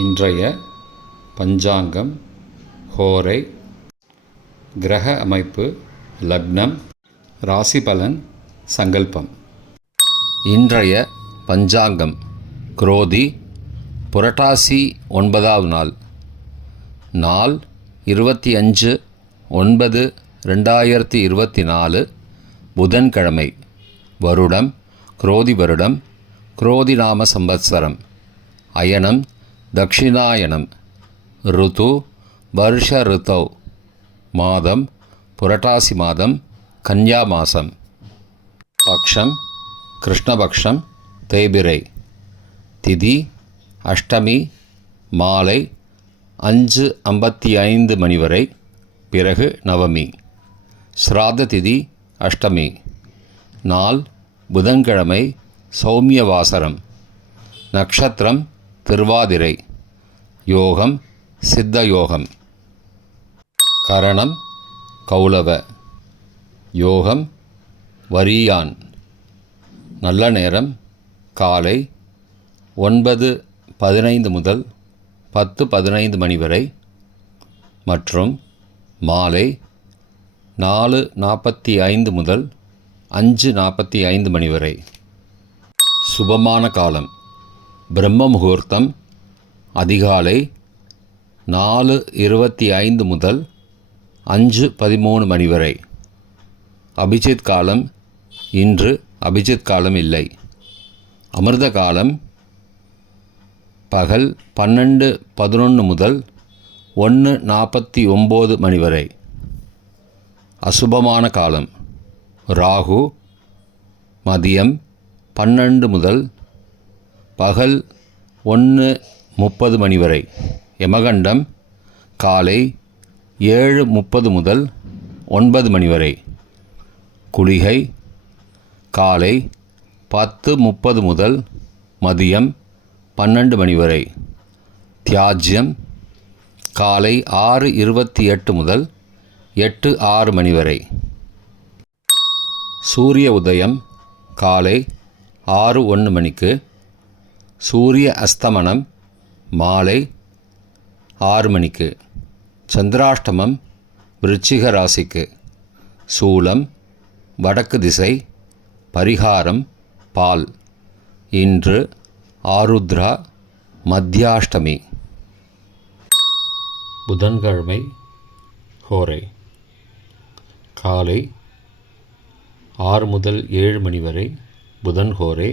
இன்றைய பஞ்சாங்கம், ஹோரை, கிரக அமைப்பு, லக்னம், ராசி பலன், சங்கல்பம். இன்றைய பஞ்சாங்கம் குரோதி புரட்டாசி 9வது நாள், நாள் 25/9/2024, புதன்கிழமை, வருடம் குரோதி வருடம், குரோதி நாம சம்பத்சரம், அயனம் தக்ஷிணாயனம், ருது வருஷ ருத்தௌ, மாதம் புரட்டாசி மாதம், கன்யா மாதம், பக்ஷம் கிருஷ்ணபக்ஷம், தேய்பிரை, திதி அஷ்டமி, மாலை 5:55 மணி வரை, பிறகு நவமி, ஸ்ராத்த திதி அஷ்டமி, நாள் புதன்கிழமை, சௌமியவாசரம், நக்ஷத்திரம் திருவாதிரை, யோகம் சித்த யோகம், கரணம் கௌலவ, யோகம் வரியான், நல்ல நேரம் காலை 9:15 முதல் 10:15 மணி வரை மற்றும் மாலை 4:45 முதல் 5:45 மணி வரை. சுபமான காலம் பிரம்ம முகூர்த்தம் அதிகாலை 4:25 முதல் 5:13 மணி வரை. அபிஜித் காலம் இன்று அபிஜித் காலம் இல்லை. அமிர்த காலம் பகல் 12:11 முதல் 1:49 மணி வரை. அசுபமான காலம் ராகு மதியம் 12 முதல் பகல் 1:30 மணி வரை. யமகண்டம் காலை 7:30 முதல் 9 மணி வரை. குளிகை காலை 10:30 முதல் மதியம் 12 மணி வரை. தியாஜ்யம் காலை 6:28 முதல் 8:06 மணி வரை. சூரிய உதயம் காலை 6:01 மணிக்கு. சூரிய அஸ்தமனம் மாலை 6 மணிக்கு. சந்திராஷ்டமம் விருச்சிக ராசிக்கு. சூலம் வடக்கு திசை. பரிகாரம் பால். இன்று ஆருத்ரா மத்தியாஷ்டமி. புதன்கிழமை ஹோரை காலை 6 முதல் 7 மணி வரை புதன் ஹோரை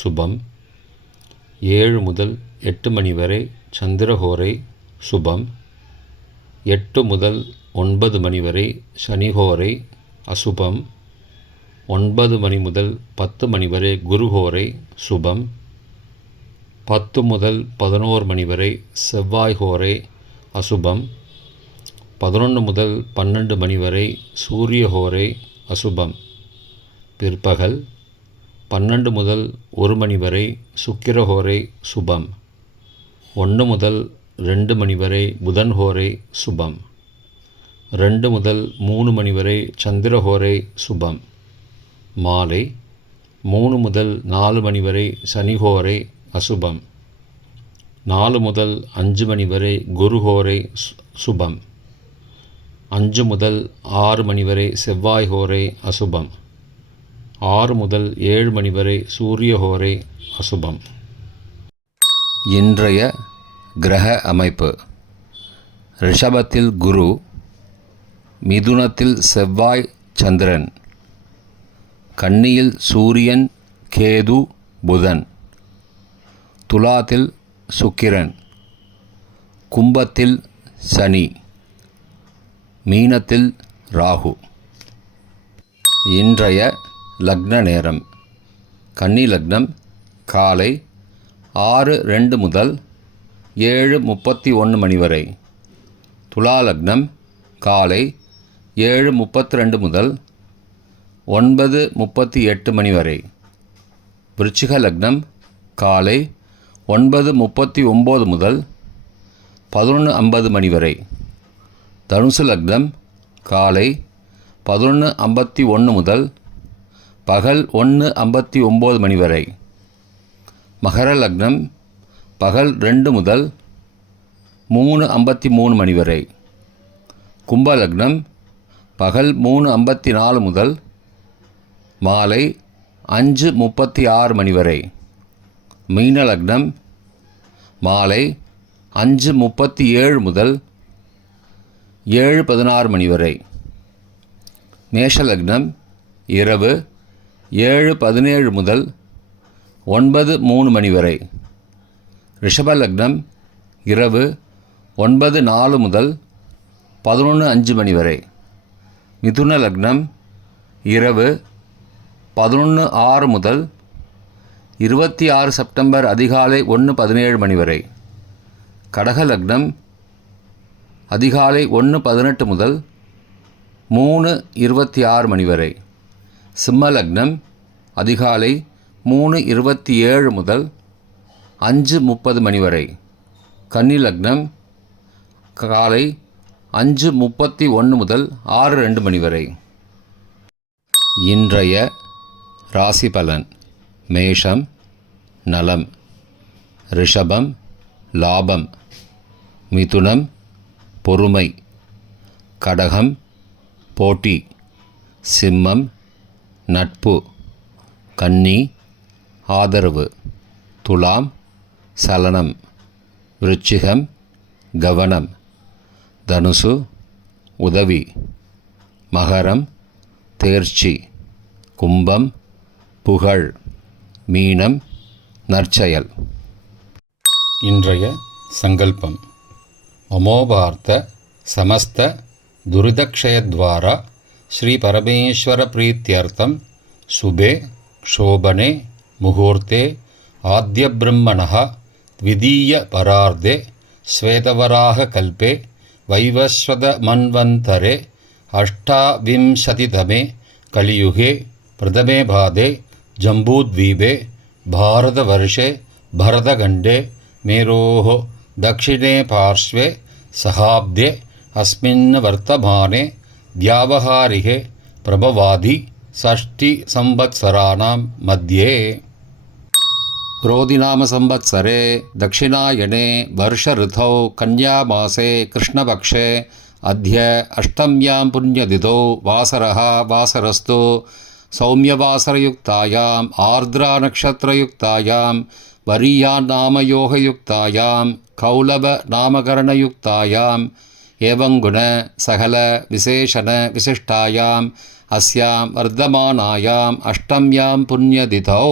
சுபம். 7 முதல் 8 மணி வரை சந்திரஹோரை சுபம். 8 முதல் 9 மணி வரை சனிஹோரை அசுபம். 9 மணி முதல் 10 மணி வரை குருஹோரை சுபம். 10 முதல் 11 மணி வரை செவ்வாய்ஹோரை அசுபம். 11 முதல் 12 மணி வரை சூரியஹோரை அசுபம். பிற்பகல் 12 முதல் 1 மணி வரை சுக்கிரஹோரை சுபம். 1 முதல் 2 மணி வரை புதன்ஹோரை சுபம். 2 முதல் 3 மணி வரை சந்திரஹோரை சுபம். மாலை 3 முதல் 4 மணி வரை சனிஹோரை அசுபம். 4 முதல் 5 மணி வரை குருஹோரை சுபம். 5 முதல் 6 மணி வரை செவ்வாய்ஹோரை அசுபம். 6 முதல் 7 மணி வரை சூரியஹோரை அசுபம். இன்றைய கிரக அமைப்பு ரிஷபத்தில் குரு, மிதுனத்தில் செவ்வாய் சந்திரன், கன்னியில் சூரியன் கேது புதன், துலாத்தில் சுக்கிரன், கும்பத்தில் சனி, மீனத்தில் ராகு. இன்றைய லக்ன நேரம் கன்னி லக்னம் காலை 6:02 முதல் 7:31 மணி வரை. துலா லக்னம் காலை 7:32 முதல் 9:38 மணி வரை. விருச்சிக லக்னம் காலை 9:39 முதல் 11:50 மணி வரை. தனுசு லக்னம் காலை 11:51 முதல் பகல் 1:59 மணி வரை. மகர லக்னம் பகல் 2 முதல் 3:53 மணி வரை. கும்ப லக்னம் பகல் 3:54 முதல் மாலை 5:36 மணி வரை. மீன லக்னம் மாலை 5:37 முதல் 7:16 மணி வரை. மேஷ லக்னம் இரவு 7:17 முதல் 9:03 மணி வரை. ரிஷப லக்னம் இரவு 9:04 முதல் 11:05 மணி வரை. மிதுன லக்னம் இரவு 11:06 முதல் 26 செப்டம்பர் அதிகாலை 1:17 மணி வரை. கடக லக்னம் அதிகாலை 1:18 முதல் 3:26 மணி வரை. சிம்ம லக்னம் அதிகாலை 3:27 முதல் 5:30 மணி வரை. கன்னி லக்னம் காலை 5:31 முதல் 6:02 மணி வரை. இன்றைய ராசி பலன். மேஷம் நலம், ரிஷபம் லாபம், மிதுனம் பொறுமை, கடகம் போட்டி, சிம்மம் நட்பு, கன்னி ஆதரவு, துலாம் சலனம், விருச்சிகம் கவனம், தனுசு உதவி, மகரம் தேர்ச்சி, கும்பம் புகழ், மீனம் நற்செயல். இன்றைய சங்கல்பம். மமோபார்த்த சமஸ்த துரிதக்ஷயத்வாரா ஸ்ரீ பரமேஸ்வர பிரீத்யர்த்தம் சுபே க்ஷோபனே முகூர்த்தே ஆத்ய பிரம்மணः த்விதீய பரார்த்தே ஸ்வேதவராக கல்பே வைவஸ்வத மன்வந்தரே அஷ்டாவிம்சதிதமே கலியுகே பிரதமே பாதே ஜம்பூத்வீபே பாரதவர்ஷே பரதகண்டே மேரோः दक्षिणे पार्श्वे सहाब्दे अस्मिन् वर्तमाने व्यावहारिके प्रभवादि षष्टिसंवत्सराणां मध्ये क्रोधिनाम संवत्सरे दक्षिणायने वर्षऋतौ कन्यामासे कृष्णपक्षे अद्य अष्टम्यां पुण्यतिथौ वासरः वासरस्तु सौम्यवासरयुक्तायाम् आर्द्रानक्षत्रयुक्तायां वरीयान्नामयोगयुक्तायां कौलभनामकरणयुक्तायाम् एवं गुण सकल विशेषण विशिष्टायाम् अस्यां वर्धमानायाम् अष्टम्यां पुण्यतिथौ